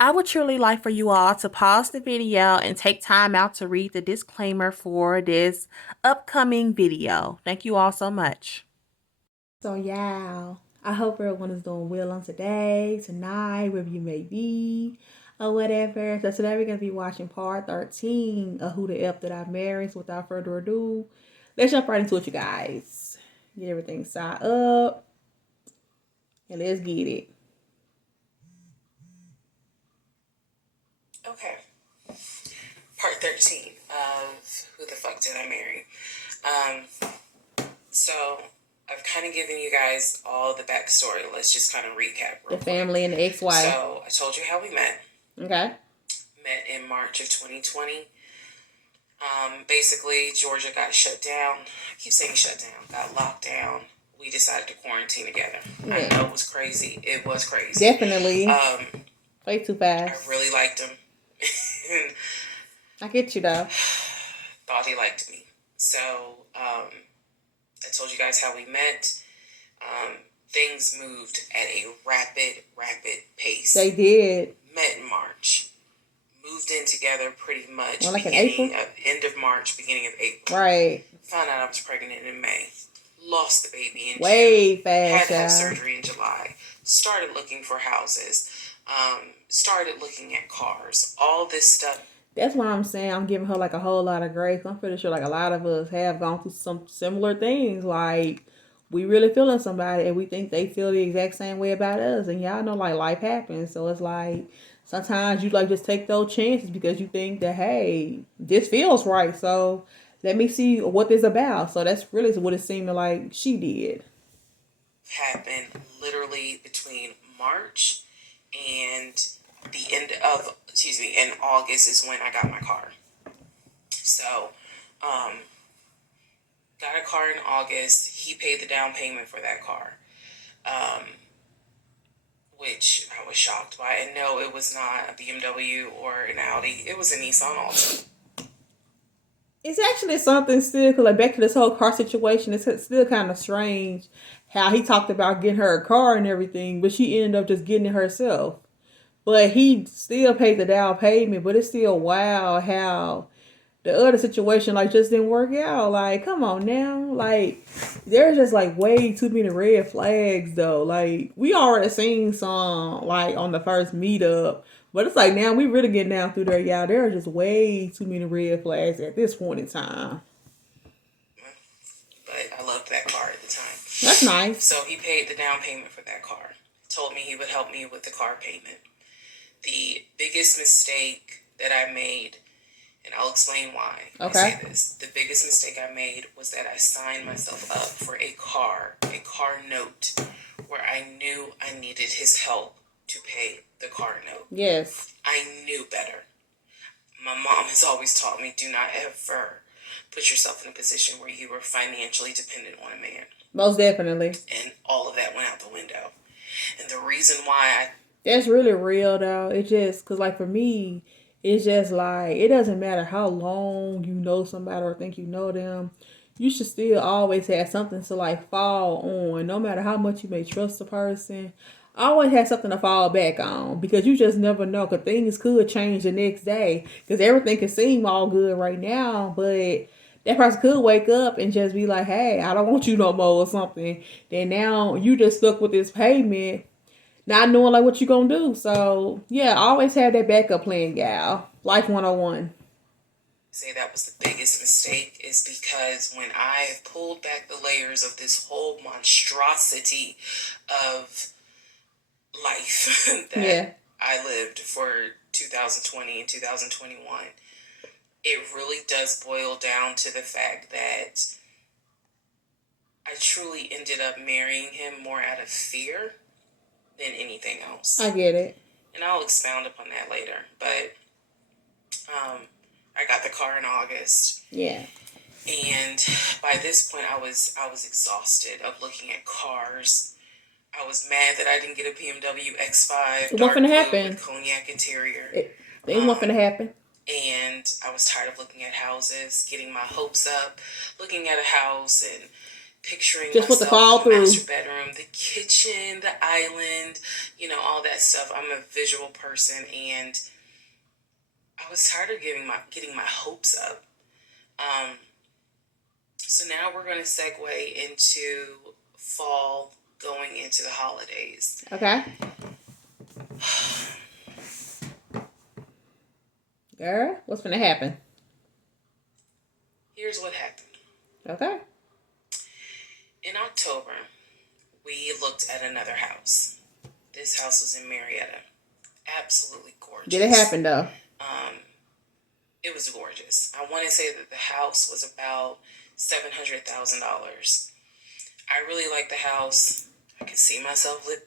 I would truly like for you all to pause the video and take time out to read the disclaimer for this upcoming video. Thank you all so much. So, yeah, I hope everyone is doing well on today, tonight, wherever you may be, or whatever. So, today we're going to be watching part 13 of Who the F Did I Marry? So, without further ado, let's jump right into it, you guys. Get everything set up, and let's get it. Okay. Part 13 of Who the Fuck Did I Marry? So I've kind of given you guys all the backstory. Let's just kind of recap real The family quick. and the ex-wife. So I told you how we met. Okay. Met in March of 2020. Basically, Georgia got shut down. I keep saying shut down. Got locked down. We decided to quarantine together. Yeah. I know it was crazy. It was crazy. Definitely. Way too fast. I really liked him. I get you though. Thought he liked me. So, I told you guys how we met. Things moved at a rapid pace. They did. Met in March. Moved in together pretty much like end of March, beginning of April. Right. Found out I was pregnant in May. Lost the baby in Way June. fast. Had to have surgery in July. Started looking for houses. Started looking at cars. All this stuff. That's why I'm saying I'm giving her like a whole lot of grace. I'm pretty sure like a lot of us have gone through some similar things. Like we really feeling somebody and we think they feel the exact same way about us. And y'all know like life happens. So it's like sometimes you like just take those chances because you think that, hey, this feels right. So let me see what this about. So that's really what it seemed like she did. Happened literally between March and the end of, in August is when I got my car. So, got a car in August. He paid the down payment for that car, which I was shocked by. And no, it was not a BMW or an Audi. It was a Nissan Altima. It's actually something still, because like back to this whole car situation, it's still kind of strange how he talked about getting her a car and everything, but she ended up just getting it herself. But he still paid the down payment, but it's still wild how the other situation like just didn't work out. Like, come on now. Like, there's just like way too many red flags though. Like, we already seen some like on the first meetup. But it's like now we really getting down through there, y'all. There are just way too many red flags at this point in time. But I loved that car at the time. That's nice. So he paid the down payment for that car. Told me he would help me with the car payment. The biggest mistake that I made, and I'll explain why I say this. The biggest mistake I made was that I signed myself up for a car note, where I knew I needed his help to pay the car note. Yes. I knew better. My mom has always taught me, do not ever put yourself in a position where you are financially dependent on a man. Most definitely. And all of that went out the window. And the reason why that's really real though. It just, cause like for me, it's just like it doesn't matter how long you know somebody or think you know them. You should still always have something to like fall on, no matter how much you may trust a person. Always have something to fall back on because you just never know. Cause things could change the next day. Cause everything can seem all good right now, but that person could wake up and just be like, "Hey, I don't want you no more" or something. Then now you just stuck with this payment, not knowing like what you gonna do. So yeah, always have that backup plan, gal. Life 101. Say that was the biggest mistake is because when I pulled back the layers of this whole monstrosity of life that I lived for 2020 and 2021, it really does boil down to the fact that I truly ended up marrying him more out of fear than anything else. I get it. And I'll expound upon that later. But I got the car in August. Yeah. And by this point I was exhausted of looking at cars. I was mad that I didn't get a BMW X5 it wasn't gonna happen with cognac interior. It wasn't gonna happen. And I was tired of looking at houses, getting my hopes up, looking at a house and picturing Just with the myself in fall the master through. bedroom, the kitchen, the island, all that stuff. I'm a visual person, and I was tired of getting my hopes up. Um, so now we're going to segue into fall, going into the holidays. Okay. Girl, what's gonna happen? Here's what happened. Okay. In October, we looked at another house. This house was in Marietta. Absolutely gorgeous. Did it happen though? It was gorgeous. I want to say that the house was about $700,000. I really liked the house. I could see myself living.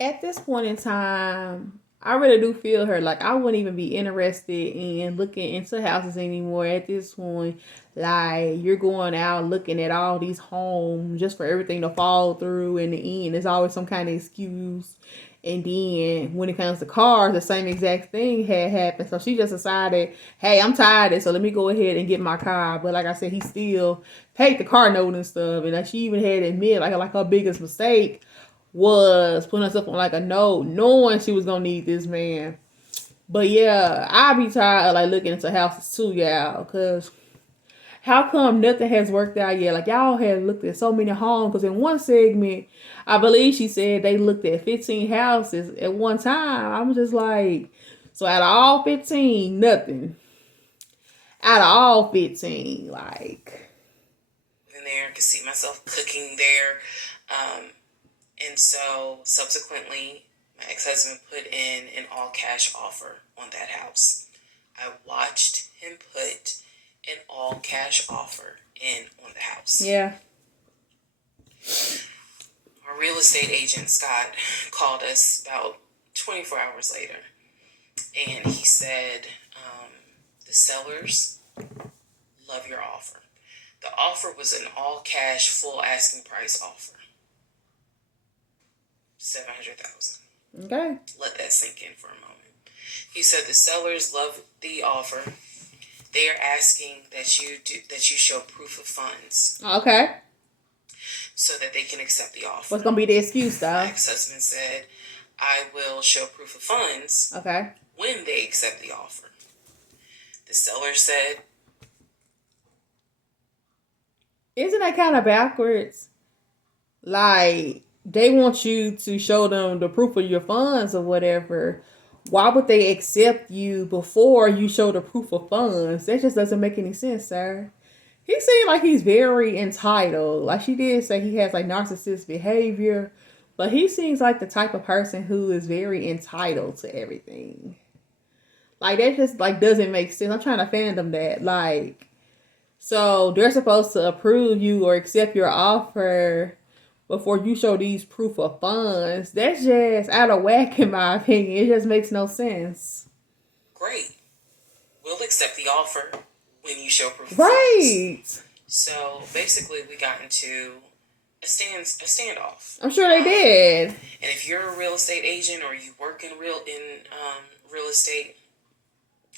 At this point in time, I really do feel her. Like, I wouldn't even be interested in looking into houses anymore at this point. Like, you're going out looking at all these homes just for everything to fall through. In the end, there's always some kind of excuse. And then when it comes to cars, the same exact thing had happened. So she just decided, hey, I'm tired, so let me go ahead and get my car. But like I said, he still paid the car note and stuff. And like, she even had to admit, like her biggest mistake was putting herself on like a note, knowing she was gonna need this man. But yeah, I be tired of like looking into houses too, y'all, cause how come nothing has worked out yet? Like, y'all have looked at so many homes, because in one segment, I believe she said they looked at 15 houses at one time. I'm just like, so out of all 15, nothing. Out of all 15, like. In there, I could see myself cooking there. And so subsequently, my ex-husband put in an all-cash offer on that house. I watched him put an all-cash offer in on the house. Yeah. Our real estate agent, Scott, called us about 24 hours later. And he said, the sellers love your offer. The offer was an all-cash, full asking price offer. $700,000. Okay. Let that sink in for a moment. He said the sellers love the offer. They are asking that you show proof of funds. Okay. So that they can accept the offer. What's gonna be the excuse, though? My ex-husband said, I will show proof of funds. Okay. When they accept the offer. The seller said, isn't that kind of backwards? Like, they want you to show them the proof of your funds or whatever. Why would they accept you before you show the proof of funds? That just doesn't make any sense, sir. He seemed like he's very entitled. Like, she did say he has like narcissist behavior, but he seems like the type of person who is very entitled to everything. Like, that just like doesn't make sense. I'm trying to fathom that. Like, so they're supposed to approve you or accept your offer before you show these proof of funds. That's just out of whack, in my opinion. It just makes no sense. Great. We'll accept the offer when you show proof of right. funds. So basically, we got into a standoff. I'm sure they did. And if you're a real estate agent or you work in real estate,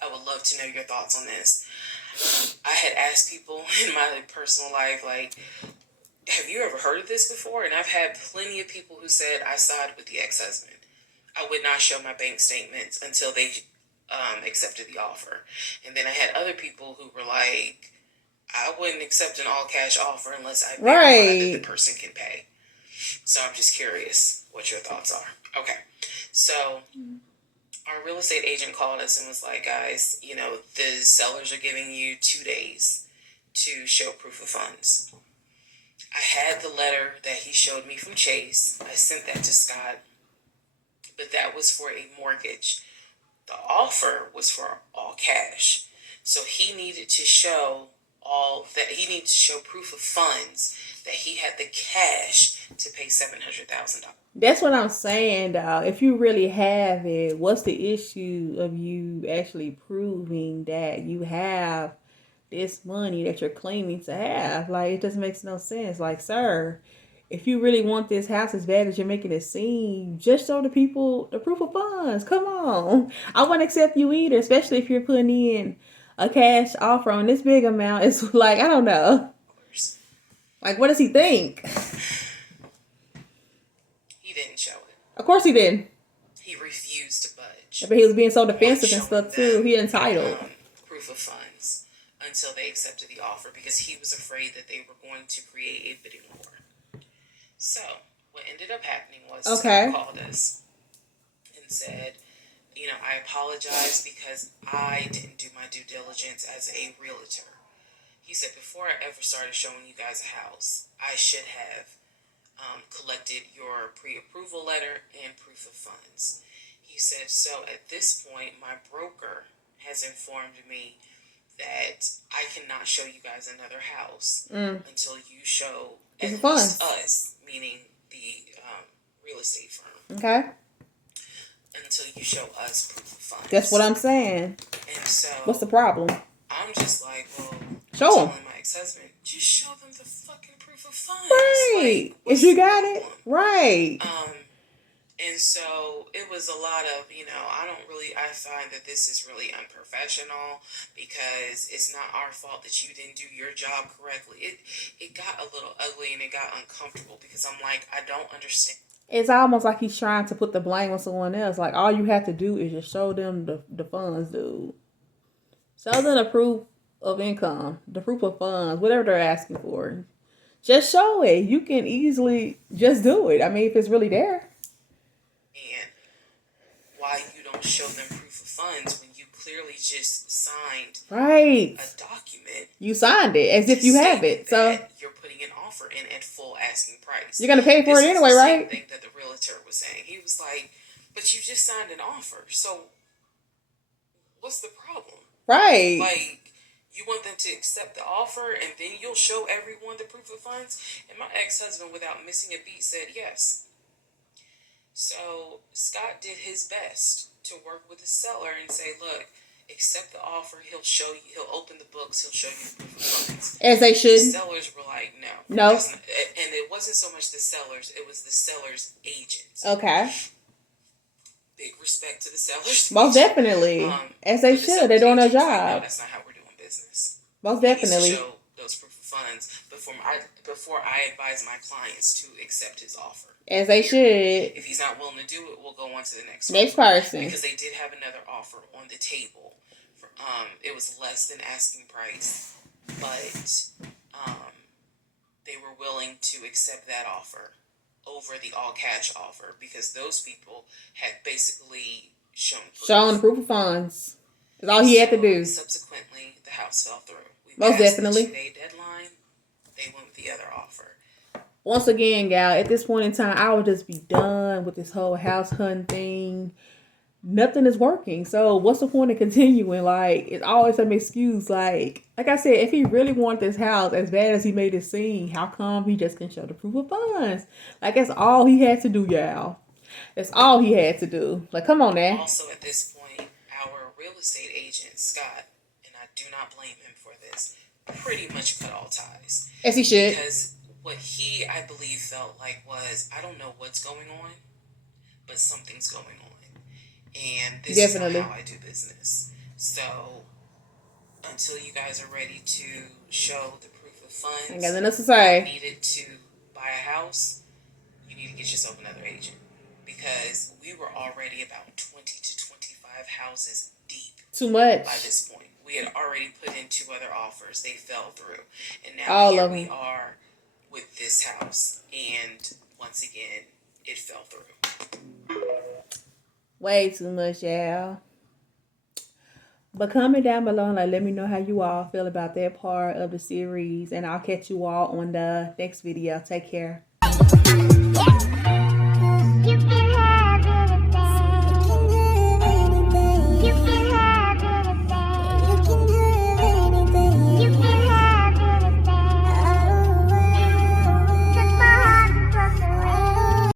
I would love to know your thoughts on this. I had asked people in my personal life, like, have you ever heard of this before? And I've had plenty of people who said, I sided with the ex-husband. I would not show my bank statements until they accepted the offer. And then I had other people who were like, I wouldn't accept an all-cash offer unless I verify that the person can pay. So I'm just curious what your thoughts are. Okay. So our real estate agent called us and was like, guys, the sellers are giving you 2 days to show proof of funds. I had the letter that he showed me from Chase. I sent that to Scott. But that was for a mortgage. The offer was for all cash. So he needed to show proof of funds that he had the cash to pay $700,000. That's what I'm saying, dog. If you really have it, what's the issue of you actually proving that you have this money that you're claiming to have? Like, it just makes no sense. Like, sir, if you really want this house as bad as you're making it seem, just show the people the proof of funds. Come on. I wouldn't accept you either, especially if you're putting in a cash offer on this big amount. It's like, I don't know. Like, what does he think? He didn't show it. Of course he didn't. He refused to budge. But he was being so on defensive and showing stuff too. them He entitled. proof of funds until they accepted the offer because he was afraid that they were going to create a bidding war. So what ended up happening was Scott called us and said, you know, I apologize because I didn't do my due diligence as a realtor. He said, before I ever started showing you guys a house, I should have collected your pre-approval letter and proof of funds. He said, so at this point, my broker has informed me that I cannot show you guys another house until you show at least us, meaning the real estate firm. Okay. Until you show us proof of funds. That's what I'm saying. And so, what's the problem? I'm just like, well, show them. Telling my ex-husband, just show them the fucking proof of funds. Right. Like, if you got it, right. And so it was a lot of, you know, I find that this is really unprofessional because it's not our fault that you didn't do your job correctly. It got a little ugly and it got uncomfortable because I'm like, I don't understand. It's almost like he's trying to put the blame on someone else. Like, all you have to do is just show them the funds, dude. Show them the proof of income, the proof of funds, whatever they're asking for. Just show it. You can easily just do it. I mean, if it's really there. And why you don't show them proof of funds when you clearly just signed a document. You signed it as if you have it. So you're putting an offer in at full asking price. You're going to pay for it anyway, right? Same thing that the realtor was saying. He was like, but you just signed an offer. So what's the problem? Right. Like, you want them to accept the offer and then you'll show everyone the proof of funds? And my ex-husband, without missing a beat, said yes. So Scott did his best to work with the seller and say, look, accept the offer. He'll show you, he'll open the books, he'll show you the proof of funds. As they should. The sellers were like, no. No. And it wasn't so much the sellers, it was the seller's agents. Okay. Big respect to the sellers. Most definitely. As they should. They're doing their job. Like, no, that's not how we're doing business. Most definitely. Show those proof of funds before I advise my clients to accept his offer. As they should. If he's not willing to do it, we'll go on to the next person. Because they did have another offer on the table. For, it was less than asking price, but they were willing to accept that offer over the all cash offer because those people had basically shown proof of funds. That's all he had to do. Subsequently, the house fell through. Most definitely. The 2-day deadline. They went with the other offer. Once again, gal, at this point in time, I would just be done with this whole house hunting thing. Nothing is working. So what's the point of continuing? Like, it's always some excuse. Like I said, if he really wanted this house as bad as he made it seem, how come he just can show the proof of funds? Like, that's all he had to do, y'all. That's all he had to do. Like, come on now. Also, at this point, our real estate agent, Scott, and I do not blame him for this, pretty much cut all ties. As he should. Because what he, I believe, felt like was, I don't know what's going on, but something's going on. And this is not how I do business. So, until you guys are ready to show the proof of funds, ain't got nothing to say. Needed to buy a house, you need to get yourself another agent. Because we were already about 20 to 25 houses deep. Too much. By this point. We had already put in 2 other offers. They fell through. And now here we are with this house. And once again, it fell through. Way too much, y'all. But comment down below and let me know how you all feel about that part of the series. And I'll catch you all on the next video. Take care.